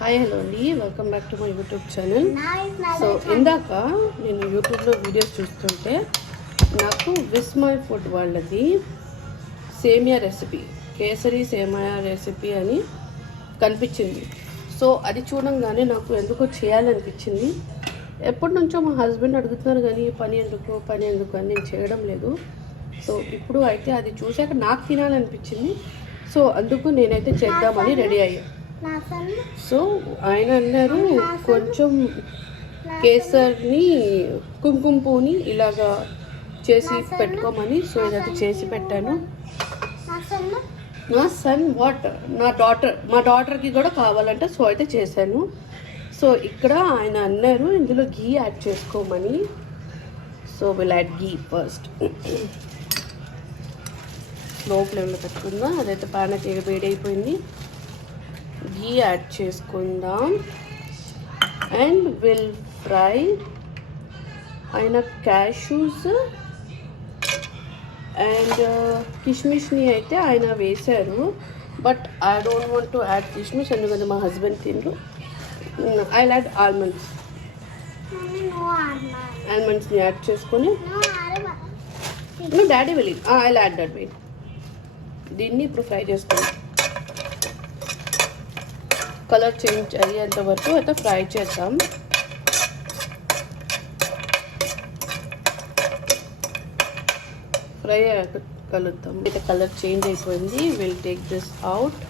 Hi hello అండి, welcome back to my YouTube channel. So ఇందాక నేను యూట్యూబ్లో వీడియోస్ చూస్తుంటే నాకు విస్మయ్ ఫుడ్ వాళ్ళది సేమియా రెసిపీ, కేసరి సేమియా రెసిపీ అని కనిపించింది. సో అది చూడంగానే నాకు ఎందుకో చేయాలనిపించింది. ఎప్పటి నుంచో మా హస్బెండ్ అడుగుతున్నారు కానీ పని ఎందుకు అని నేను చేయడం లేదు. సో ఇప్పుడు అయితే అది చూశాక నాకు తినాలనిపించింది. సో అందుకు నేనైతే చేద్దామని రెడీ అయ్యాను. సో ఆయన అన్నారు కొంచెం కేసర్ని కుంకుమ పువ్వుని ఇలాగా చేసి పెట్టుకోమని. సో ఇదైతే చేసి పెట్టాను. నా సన్ మా డాటర్కి కూడా కావాలంటే సో అయితే చేశాను. సో ఇక్కడ ఆయన అన్నారు ఇందులో ఘీ యాడ్ చేసుకోమని. So will add ghee first. Slow ఫ్లేమ్లో పెట్టుకుందాం. అదైతే పాన వేడి అయిపోయింది. ఘీ యాడ్ చేసుకుందాం అండ్ విల్ ఫ్రై. ఆయన క్యాష్యూస్ అండ్ కిష్మిష్ని అయితే ఆయన వేశారు. But I don't want to add kishmish ఎందుకంటే మా హస్బెండ్ తినరు. ఐ యాడ్ ఆల్మండ్స్ని యాడ్ చేసుకొని డాడీ వెళ్ళి ఐ యాడ్ దట్ వెయిట్. దీన్ని ఇప్పుడు ఫ్రై చేసుకోండి. కలర్ చేంజ్ అయ్యేంత వరకు అయితే ఫ్రై చేద్దాం. ఫ్రై కలుద్దాం. అయితే కలర్ చేంజ్ అయిపోయింది. Will take this out.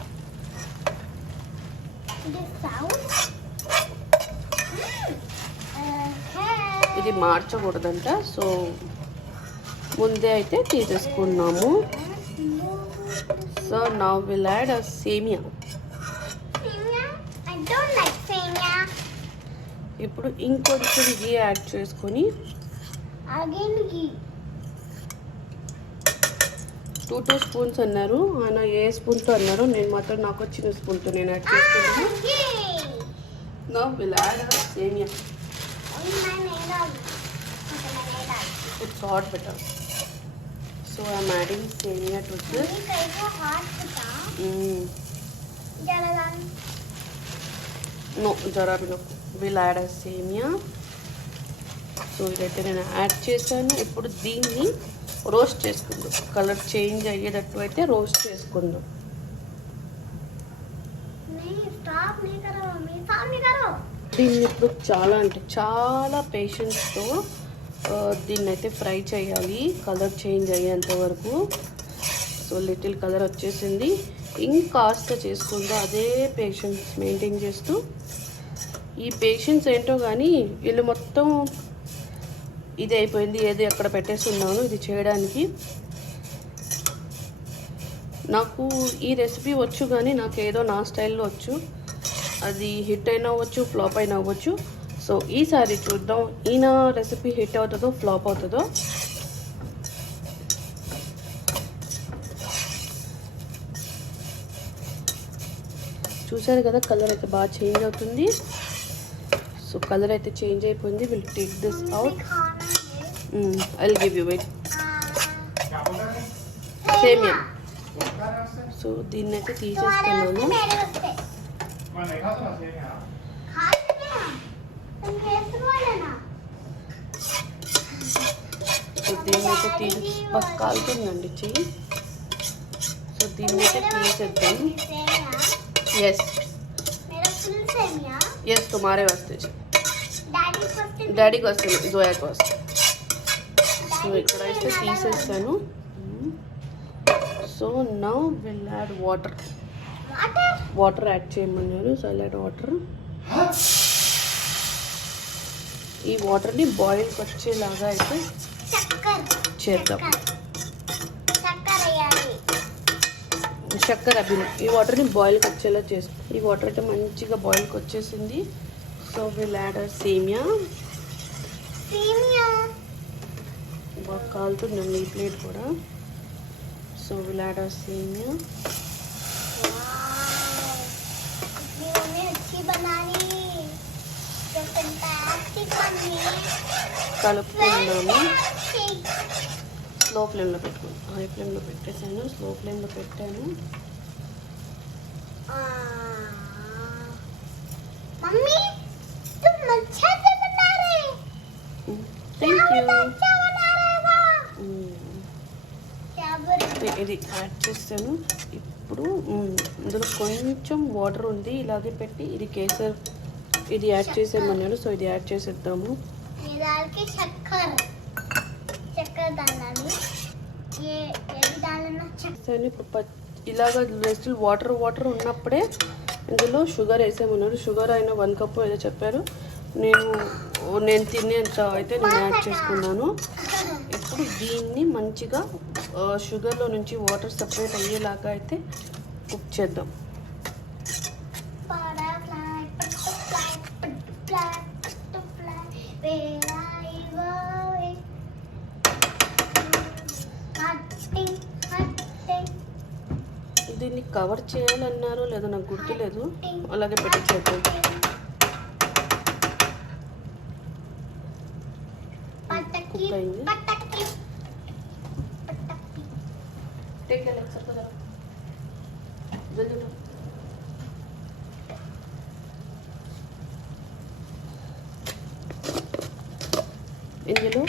ఇది మార్చకూడదంట. సో ముందే అయితే తీసేసుకున్నాము. So now will add a semiya. ఇప్పుడు ఇంకొంచెం ఘీ యాడ్ చేసుకొని 2 స్పూన్స్ అన్నారు. ఆయన ఏ స్పూన్తో అన్నారు, నేను మాత్రం నాకు వచ్చిన స్పూన్తో నేను యాడ్ చేసుకున్నాను. నౌ విల్ యాడ్ సేమియా. It's hot better. So I'm adding సేమియా టు దిస్. నో జరా నో. విల్ యాడ్ సేమియా. సో ఇదైతే నేను యాడ్ చేశాను. ఇప్పుడు దీన్ని రోస్ట్ చేసుకుందాం. కలర్ చేంజ్ అయ్యేటట్టు అయితే రోస్ట్ చేసుకుందాం. దీన్ని ఇప్పుడు చాలా పేషెన్స్తో దీన్ని అయితే ఫ్రై చేయాలి కలర్ చేంజ్ అయ్యేంత వరకు. సో లిటిల్ కలర్ వచ్చేసింది. ఇంకాస్త చేసుకుందా అదే పేషెన్స్ మెయింటైన్ చేస్తూ. ఈ పేషెన్స్ ఏంటో కానీ వీళ్ళు మొత్తం ఇది అయిపోయింది. ఏది అక్కడ పెట్టేసి ఉన్నాను ఇది చేయడానికి. నాకు ఈ రెసిపీ వచ్చు కానీ నాకు ఏదో నా స్టైల్లో వచ్చు. అది హిట్ అయినా అవ్వచ్చు, ఫ్లాప్ అయినా అవ్వచ్చు. సో ఈసారి చూద్దాం ఈయన రెసిపీ హిట్ అవుతుందో ఫ్లాప్ అవుతుందో. చూసారు కదా కలర్ అయితే బాగా చేంజ్ అవుతుంది. సో కలర్ అయితే చేంజ్ అయిపోయింది. Will take this out. I will give you wait. సేమియా. సో దీన్ని అయితే తీసేస్తున్నాను. సో దీన్ని అయితే బాగా కాలుతుందండి చెయ్యి. సో దీన్ని అయితే తీసేద్దాం. यस तुम्हारे वास्ते డాడీకి వస్తుంది, జోయాకి వస్తుంది. సో ఇక్కడ అయితే తీసేస్తాను. So now will add water add చేయమన్నారు. So add water. ఈ వాటర్ని బాయిల్కి వచ్చేలాగా అయితే చేద్దాం. చక్కెర అభిన ఈ వాటర్ని బాయిల్కి వచ్చేలా చేస్తాం. ఈ వాటర్ అయితే మంచిగా బాయిల్కి వచ్చేసింది. సో విల్ యాడ్ సేమియా. బాగా కాలుతుందండి ఈ ప్లేట్ కూడా. సో విల్ యాడ్ సేమియా. కలుపుకున్నాము. స్లో ఫ్లేమ్లో పెట్టుకున్నాను. హై ఫ్లేమ్లో పెట్టేసాను, స్లో ఫ్లేమ్లో పెట్టాను. ఇది యాడ్ చేస్తాను ఇప్పుడు. ఇందులో కొంచెం వాటర్ ఉంది, ఇలాగే పెట్టి ఇది కేసర్ ఇది యాడ్ చేసేమన్నాను. సో ఇది యాడ్ చేసేద్దాము. ఇప్పుడు ఇలాగ జస్ట్ వాటర్ ఉన్నప్పుడే ఇందులో షుగర్ వేసేమన్నారు. షుగర్ అయినా 1 కప్ ఏదో చెప్పారు. నేను తినేంత అయితే నేను యాడ్ చేసుకున్నాను. ఇప్పుడు దీన్ని మంచిగా షుగర్లో నుంచి వాటర్ సపరేట్ అయ్యేలాగా అయితే కుక్ చేద్దాం. దీన్ని కవర్ చేయాలన్నారు లేదో నాకు గుర్తులేదు, అలాగే పెట్టించేద్దాం. కుక్ అయింది. ఇందులో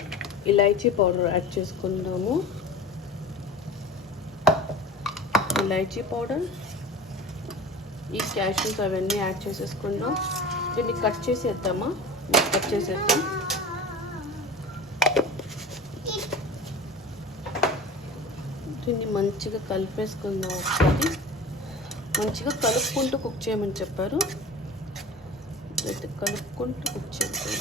ఇలాచీ పౌడర్ యాడ్ చేసుకుందాము. ఇలాచీ పౌడర్, ఈ క్యాష్యూస్ అవన్నీ యాడ్ చేసేసుకుందాం. దీన్ని కట్ చేసేద్దామా? కట్ చేసేద్దాం. దీన్ని మంచిగా కలిపేసుకుందాం. ఒకసారి మంచిగా కలుపుకుంటూ కుక్ చేయమని చెప్పారు. అయితే కలుపుకుంటూ కుక్ చేద్దాం.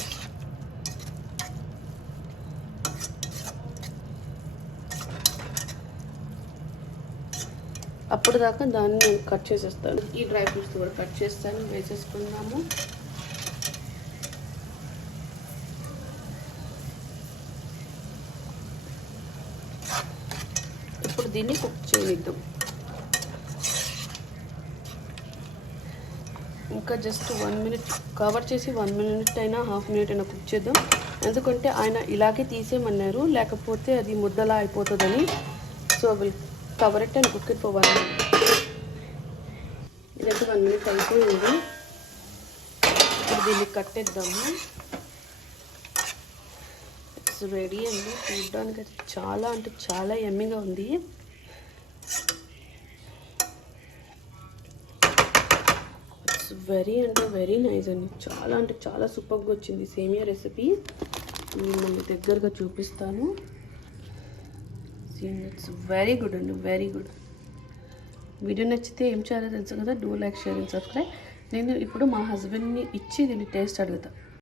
అప్పుడు దాకా దాన్ని నేను కట్ చేసేస్తాను. ఈ డ్రై ఫ్రూట్స్ కూడా కట్ చేస్తాను, వేసేసుకుందాము. ఇప్పుడు దీన్ని కుక్ చేయనిద్దాం. ఇంకా జస్ట్ 1 మినిట్ కవర్ చేసి 1 మినిట్ అయినా 1/2 మినిట్ అయినా కుక్ చేద్దాం. ఎందుకంటే ఆయన ఇలాగే తీసేయమన్నారు, లేకపోతే అది ముద్దలా అయిపోతుందని. So will cover it and cook it for 1 minute. ఇదైతే 1 మినిట్ అయిపోయింది. ఇప్పుడు దీన్ని కట్టేద్దాము. ఇట్స్ రెడీ అండి. చూడడానికి అయితే చాలా అంటే చాలా యమ్మీగా ఉంది. ఇట్స్ వెరీ అంటే వెరీ నైస్ అండి. చాలా అంటే చాలా సూపర్గా వచ్చింది సేమియా రెసిపీ. మిమ్మల్ని దగ్గరగా చూపిస్తాను. ఇట్స్ వెరీ గుడ్ అండి, వెరీ గుడ్. వీడియో నచ్చితే ఏం చేయాలో తెలుసు కదా, do like, share and subscribe. నేను ఇప్పుడు మా హస్బెండ్ని ఇచ్చి దీన్ని టేస్ట్ అడుగుతాను.